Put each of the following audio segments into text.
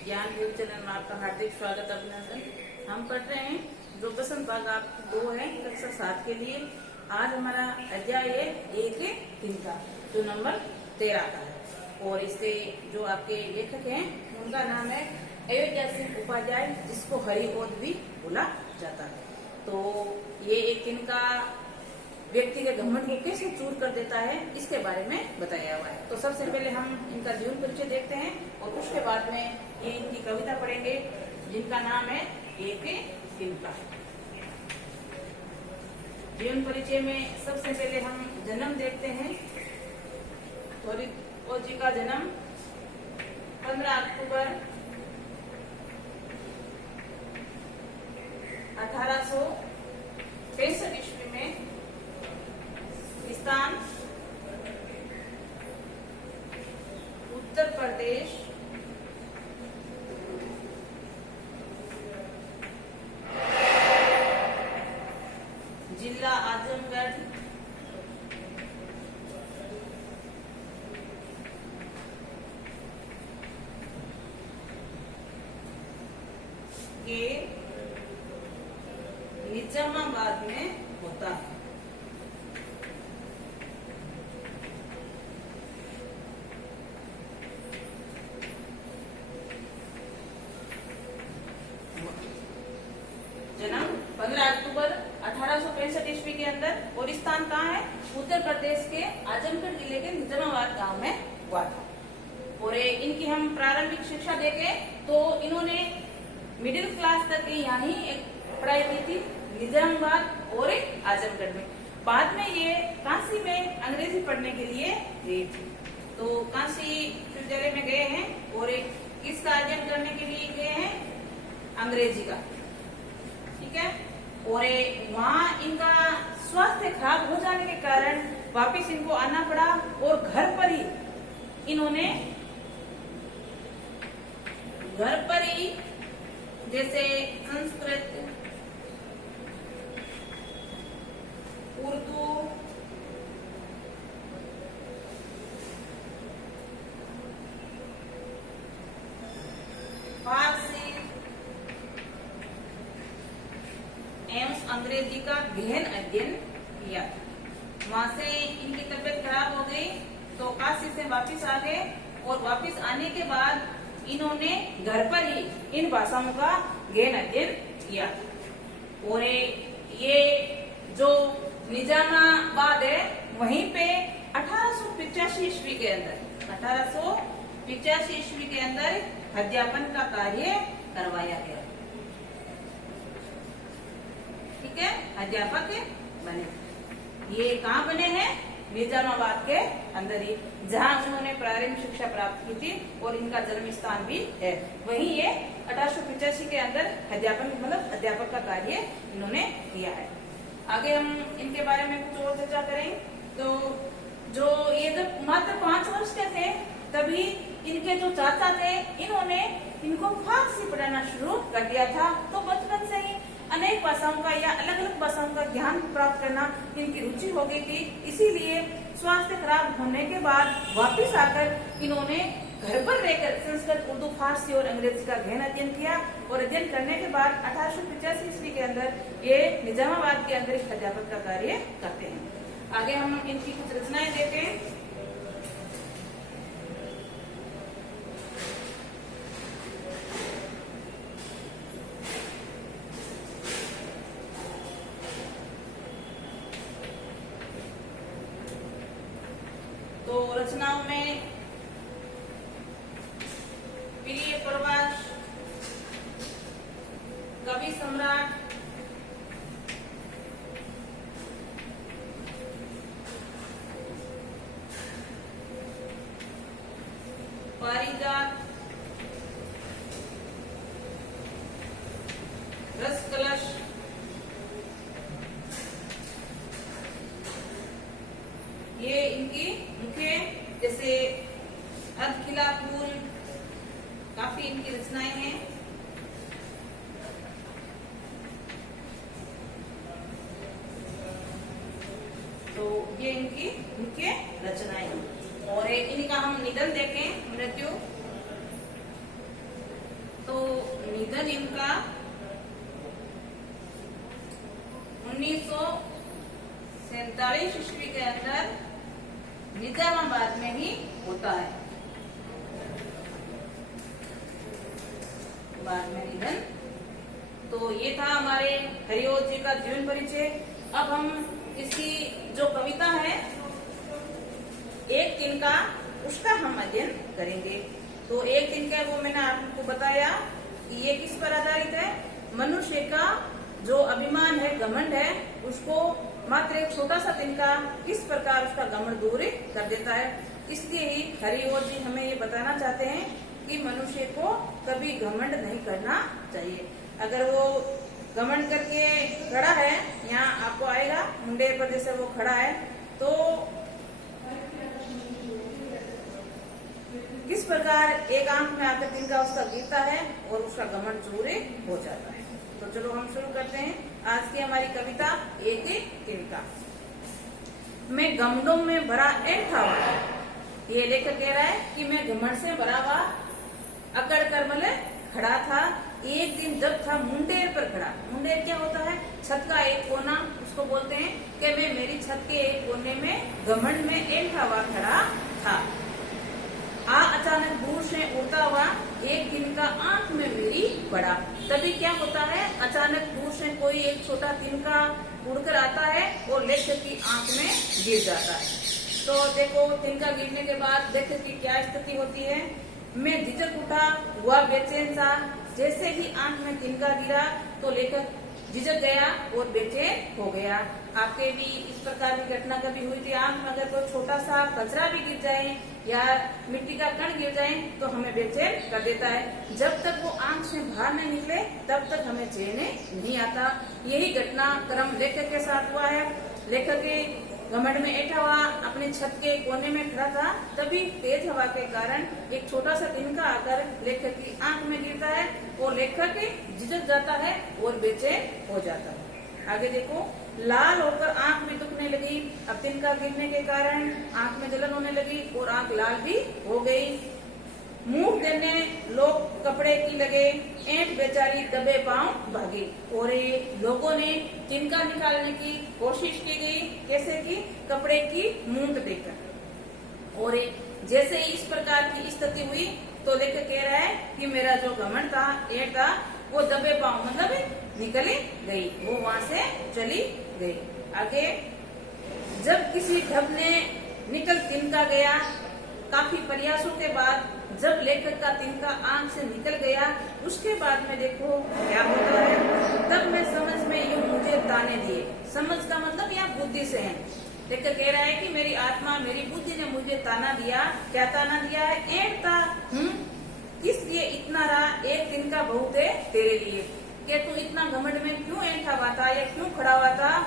ज्ञान news channel में आपका हार्दिक स्वागत अभिनंदन। हम पढ़ रहे हैं जो प्रश्न भाग आप 2 है कक्षा 7 के लिए। आज हमारा अध्याय है 1 का जो नंबर 13 का है और इसके जो आपके लेखक हैं उनका नाम है अयोध्या सिंह उपाध्याय, जिसको हरिओद भी बोला जाता है। तो ये 1 का व्यक्ति के घमंड को कैसे चूर कर देता है इसके बारे में बताया हुआ है। तो सबसे पहले हम इनका जीवन परिचय देखते हैं और उसके बाद में ये इनकी कविता पढ़ेंगे जिनका नाम है 1 का। जीवन परिचय में सबसे पहले हम जन्म देखते हैं। हरिओद जी का जन्म 15 अक्टूबर 1865 ईस्वी में, स्थान उत्तर प्रदेश, जिला आजमगढ़, के निजामाबाद में होता है। जन्म 15 अक्टूबर 1865 ईस्वी के अंदर और स्थान कहाँ है? उत्तर प्रदेश के आजमगढ़ जिले के निजामाबाद गांव में हुआ था। और इनकी हम प्रारंभिक शिक्षा देखें तो इन्होंने मिडिल क्लास तक यहाँ ही एक पढ़ाई की थी, निजामाबाद और आजमगढ़ में। बाद में ये काशी में अंग्रेजी पढ़ने के लिए गई थी। तो काशी विश्वविद्यालय में गए हैं और किसका अध्ययन करने के लिए गए हैं? अंग्रेजी का, ठीक है। और वहाँ इनका स्वास्थ्य खराब हो जाने के कारण वापस इनको आना पड़ा और घर पर ही जैसे संस्कृत, उर्दू, फारसी एवं अंग्रेजी का गहन अध्ययन किया। वहां से इनकी तबीयत खराब हो गई तो काशी से वापस आ गए और वापस आने के बाद इन्होंने घर पर ही इन भाषाओं का गहन अध्ययन किया। और ये जो निजामाबाद है वहीं पे 1885 ईस्वी के अंदर अध्यापन का कार्य करवाया गया, ठीक है। अध्यापक बने। ये कहाँ बने हैं? निजामाबाद के अंदर ही, जहाँ उन्होंने प्रारंभिक शिक्षा प्राप्त की थी और इनका जन्म स्थान भी है। वहीं ये 1885 के अंदर अध्यापक का कार्य इन्होंने किया है। आगे हम इनके बारे में कुछ और चर्चा करें तो जो ये जब मात्र 5 वर्ष के थे तभी इनके जो चाचा थे इन्होंने इनको फारसी पढ़ाना शुरू कर दिया था। तो बचपन से ही अनेक भाषाओं का या अलग अलग भाषाओं का ज्ञान प्राप्त करना इनकी रुचि हो गई थी। इसीलिए स्वास्थ्य खराब होने के बाद वापस आकर इन्होंने घर पर रहकर संस्कृत, उर्दू, फारसी और अंग्रेजी का गहन अध्ययन किया। और अध्ययन करने के बाद 1885 ईस्वी के अंदर ये निजामाबाद के अंदर एक अध्यापक का कार्य करते हैं। आगे हम इनकी कुछ रचनाएं देखें। तो रचनाओं में प्रिय प्रवास, कवि सम्राट, पारिजात, रस कलश, ये इनकी मुख्य जैसे अधखिला फूल, काफी इनकी रचनाएं हैं। तो ये इनकी मुख्य रचनाएं। और इनका हम निधन देखें, मृत्यु तो निधन इनका 1947 ईस्वी के अंदर निजामाबाद में ही होता है। बाद में निधन। तो ये था हमारे हरिओं जी का जीवन परिचय। अब हम इसकी जो कविता है एक तिनका, उसका हम अध्ययन करेंगे। तो एक तिनका वो मैंने आपको बताया कि ये किस पर आधारित है। मनुष्य का जो अभिमान है, घमंड है, उसको मात्र एक छोटा सा तिनका किस प्रकार उसका घमंड दूर कर देता है। इसलिए ही हरिओं जी हमें ये बताना चाहते हैं कि मनुष्य को कभी घमंड नहीं करना चाहिए। अगर वो घमंड करके खड़ा है, यहाँ आपको आएगा मुंडे पर जैसे वो खड़ा है, तो किस प्रकार एक आंख में आकर तिनका उसका गिरता है और उसका घमंड चूर हो जाता है। तो चलो हम शुरू करते हैं आज की हमारी कविता एक तिनका। मैं घमंडों में भरा ऐंठा हुआ, ये लेखक कह रहा है कि मैं घमंड से भरा हुआ अकड़ कर मले खड़ा था। एक दिन जब था मुंडेर पर खड़ा। मुंडेर क्या होता है? छत का एक कोना, उसको बोलते हैं कि मैं मेरी छत के एक कोने में घमंड में ऐंठा हुआ खड़ा था। अचानक दूर से उड़ता हुआ एक दिन का आंख में मेरी पड़ा। तभी क्या होता है? अचानक दूर से कोई एक छोटा तिनका उड़कर आता है और लेखक की आंख में गिर जाता है। तो देखो, तिनका गिरने के बाद लेखक की क्या स्थिति होती है। मैं झिझक उठा, हुआ बेचैन सा। जैसे ही आंख में तिनका गिरा तो लेखक झिझक गया और बेचैन हो गया। आपके भी इस प्रकार की घटना कभी हुई थी? आंख में अगर कोई छोटा सा कचरा भी गिर जाए या मिट्टी का कण गिर जाए तो हमें बेचैन कर देता है। जब तक वो आंख से बाहर नहीं निकले तब तक हमें चैन नहीं आता। यही घटना क्रम लेखक के साथ हुआ है। लेखक के घमंड में ऐठा हुआ अपने छत के कोने में खड़ा था। तभी तेज हवा के कारण एक छोटा सा तिनका आकर लेखक की आंख में गिरता है और लेखक झिझक जाता है और बेचैन हो जाता है। आगे देखो, लाल होकर आंख भी दुखने लगी। अब तिनका गिरने के कारण आंख में जलन होने लगी और आंख लाल भी हो गई। मुंह देने लोग कपड़े की लगे, ऐंठ बेचारी दबे पांव भागी। और लोगों ने तिनका निकालने की कोशिश की गई। कैसे की? कपड़े की मूंद देकर। और जैसे ही इस प्रकार की स्थिति हुई तो लेखक कह रहा है कि मेरा जो घमंड था, ऐंठ था, वो दबे पांव मतलब निकली गई, वो वहां से चली गई। आगे, जब किसी ढब ने निकल तिनका गया, काफी प्रयासों के बाद जब लेखक का तिनका आंख से निकल गया, उसके बाद में देखो क्या होता है। तब मैं समझ में यूं मुझे ताने दिए। समझ का मतलब यहाँ बुद्धि से है। लेखक कह रहा है कि मेरी आत्मा, मेरी बुद्धि ने मुझे ताना दिया। क्या ताना दिया है? ऐंठ था, किस लिए इतना रहा? एक तिनका बहुत है तेरे लिए। कि तू इतना घमंड में क्यों ऐंठा हुआ था या क्यों खड़ा हुआ था?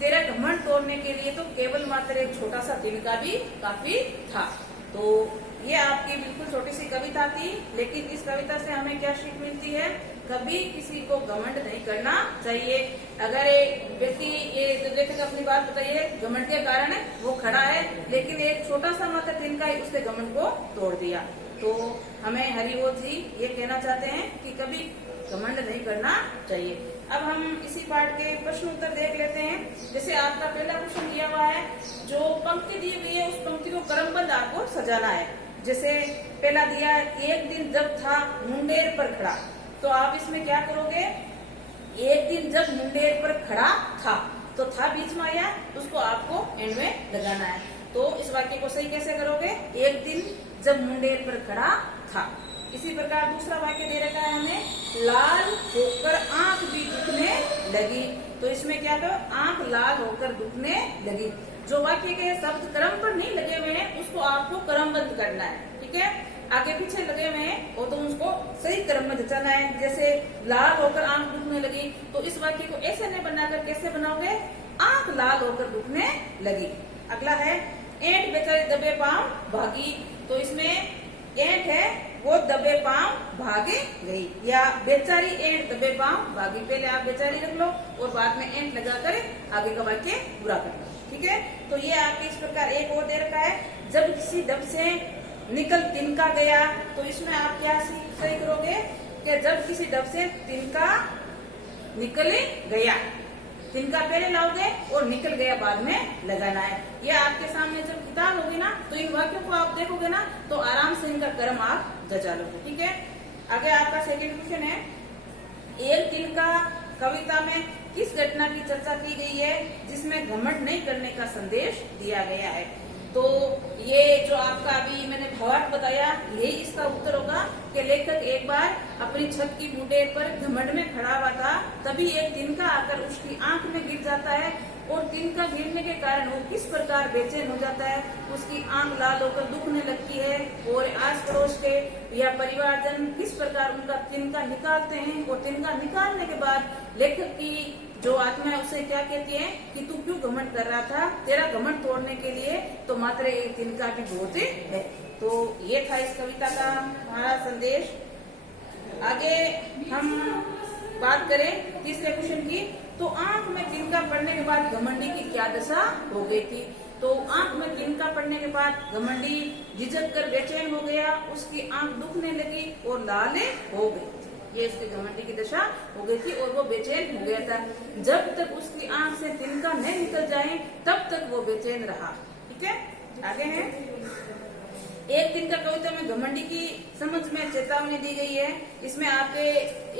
तेरा घमंड तोड़ने के लिए तो केवल मात्र एक छोटा सा तिनका भी काफी था। तो ये आपकी बिल्कुल छोटी सी कविता थी, लेकिन इस कविता से हमें क्या सीख मिलती है? कभी किसी को घमंड नहीं करना चाहिए। अगर एक व्यक्ति, ये लेखक अपनी बात बताइए, घमंड के कारण वो खड़ा है, लेकिन एक छोटा सा मात्र तिनका ही उसके घमंड को तोड़ दिया। तो हमें हरिओं जी ये कहना चाहते हैं कि कभी घमंड नहीं करना चाहिए। अब हम इसी पाठ के प्रश्न उत्तर देख लेते हैं। जैसे आपका पहला प्रश्न दिया हुआ है, जो पंक्ति दी गई है उस पंक्ति को क्रमबद्ध आपको सजाना है। जैसे पहला दिया है, एक दिन जब था मुंडेर पर खड़ा, तो आप इसमें क्या करोगे? एक दिन जब मुंडेर पर खड़ा था, तो था बीच में आया, उसको आपको एंड में लगाना है। तो इस वाक्य को सही कैसे करोगे? एक दिन जब मुंडेर पर खड़ा था। इसी प्रकार दूसरा वाक्य दे रखा है हमें, लाल होकर आंख भी दुखने लगी। तो इसमें क्या करो? आंख लाल होकर दुखने लगी। जो वाक्य के शब्द क्रम पर नहीं लगे हुए हैं उसको आपको क्रमबद्ध करना है। ठीक है, आगे पीछे लगे हुए हैं वो तो उसको सही क्रम में जचाना है। जैसे लाल होकर आंख दुखने लगी, तो इस वाक्य को ऐसे नहीं बनाकर कैसे बनाओगे? आंख लाल होकर दुखने लगी। अगला है, ऐंठ बेचारी दबे पांव भागी। तो इसमें ऐंठ है वो दबे पांव भागे गई, या बेचारी ऐंठ दबे पांव भागी। पहले आप बेचारी रख लो और बाद में ऐंठ लगाकर आगे का वाक्य पूरा कर लो। ठीक है, तो ये आपके इस प्रकार एक और दे रखा है, जब किसी ढब से निकल तिनका गया। तो इसमें आप क्या सही करोगे? कि जब किसी डब से तिनका निकल गया, तिनका पहले लाओगे और निकल गया बाद में लगाना है। ये आपके सामने जब किताब होगी ना तो इन वाक्यों को आप देखोगे ना तो आराम से इनका क्रम आप जचा लोगे। ठीक है, आगे आपका सेकंड क्वेश्चन है, एक तिनका कविता में किस घटना की चर्चा की गई है जिसमें घमंड नहीं करने का संदेश दिया गया है। तो ये जो आपका अभी मैंने भावार्थ बताया यही इसका उत्तर होगा कि लेखक एक बार अपनी छत की बूटे पर घमंड में खड़ा हुआ था, तभी एक तिनका आकर उसकी आंख में गिर जाता है और तिनका गिरने के कारण वो किस प्रकार बेचैन हो जाता है, उसकी आंख लाल होकर दुखने लगती है और आस पड़ोस के या परिवारजन किस प्रकार उनका तिनका निकालते हैं और तिनका निकालने के बाद लेखक की जो आत्मा है उसे क्या कहती है कि तू क्यों घमंड कर रहा था, तेरा घमंड तोड़ने के लिए तो मात्र एक तिनका भी बहुत है। तो ये था इस कविता का हमारा संदेश। आगे हम बात करें तीसरे क्वेश्चन की, तो आंख में तिनका पड़ने के बाद घमंडी की क्या दशा हो गई थी। तो आंख में तिनका पड़ने के बाद घमंडी झिझक कर बेचैन हो गया, उसकी आंख दुखने लगी और लाल हो गई। ये उसके घमंडी की दशा हो गई थी और वो बेचैन हो गया था। जब तक उसकी आंख से तिनका नहीं निकल जाए तब तक वो बेचैन रहा। ठीक है, आगे है, एक तिनका कविता में घमंडी की समझ में चेतावनी दी गई है। इसमें आपके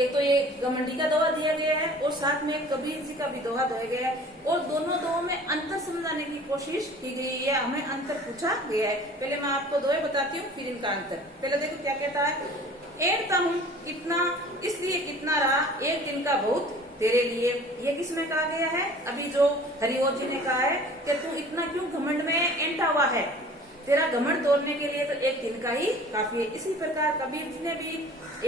एक तो ये घमंडी का दोहा दिया गया है और साथ में कबीर जी का भी दोहा दिया गया है और दोनों दोहों में अंतर समझाने की कोशिश की गई है, हमें अंतर पूछा गया है। पहले मैं आपको दोहे बताती हूँ फिर इनका अंतर। पहले देखो क्या कहता है, ऐरता हूँ कितना इसलिए कितना रहा एक दिन का बहुत तेरे लिए। ये किसमें कहा गया है, अभी जो हरिओ जी ने कहा है कि तू इतना क्यों घमंड में एंटा हुआ है, तेरा घमंड तोड़ने के लिए तो एक दिन का ही काफी है। इसी प्रकार कबीर जी ने भी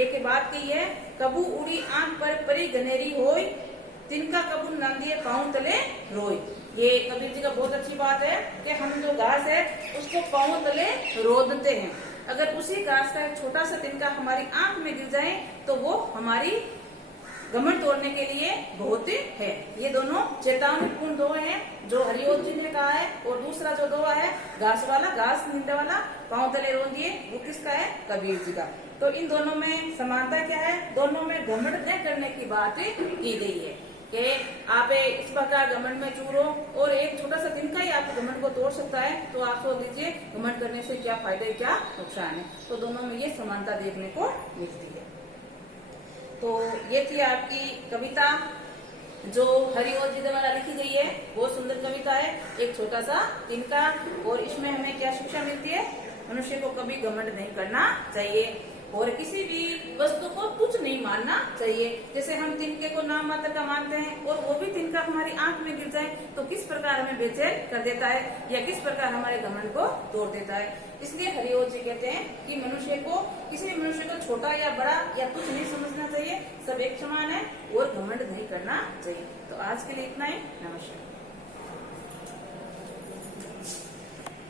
एक बात कही है, कबू उड़ी आंख पर परी घनेरी होय, तिनका कबू नंदिए पाँव तले रोय। ये कबीर जी का बहुत अच्छी बात है कि हम जो घास है उसको पाँव तले रोदते हैं, अगर उसी घास का एक छोटा सा तिनका हमारी आंख में गिर जाए तो वो हमारी घमंड तोड़ने के लिए बहुत है। ये दोनों चेतावनीपूर्ण दोहे हैं जो हरिओम जी ने कहा है, और दूसरा जो दोहा है घास वाला, घास नींदे वाला पाँव तले रोन दिए, वो किसका है, कबीर जी का। तो इन दोनों में समानता क्या है, दोनों में घमंड न करने की बात की गई है कि आप इस प्रकार घमंड में चूर हो और एक छोटा सा तिनका ही आपको घमंड को तोड़ सकता है, तो आप सोच लीजिए घमंड करने से क्या फायदे क्या नुकसान है। तो दोनों में ये समानता देखने को मिलती है। तो ये थी आपकी कविता जो हरिओम जी द्वारा लिखी गई है, बहुत सुंदर कविता है, एक छोटा सा तिनका। और इसमें हमें क्या शिक्षा मिलती है, मनुष्य को कभी घमंड नहीं करना चाहिए और किसी भी वस्तु को तुच्छ नहीं मानना चाहिए। जैसे हम तिनके को नाम मात्र का मानते हैं और वो भी तिनका हमारी आंख में गिर जाए तो किस प्रकार हमें बेचैन कर देता है या किस प्रकार हमारे घमंड को तोड़ देता है। इसलिए हरिओम जी कहते हैं कि मनुष्य को, किसी भी मनुष्य को छोटा या बड़ा या तुच्छ नहीं समझना चाहिए, सब एक समान है और घमंड नहीं करना चाहिए। तो आज के लिए इतना ही, नमस्कार।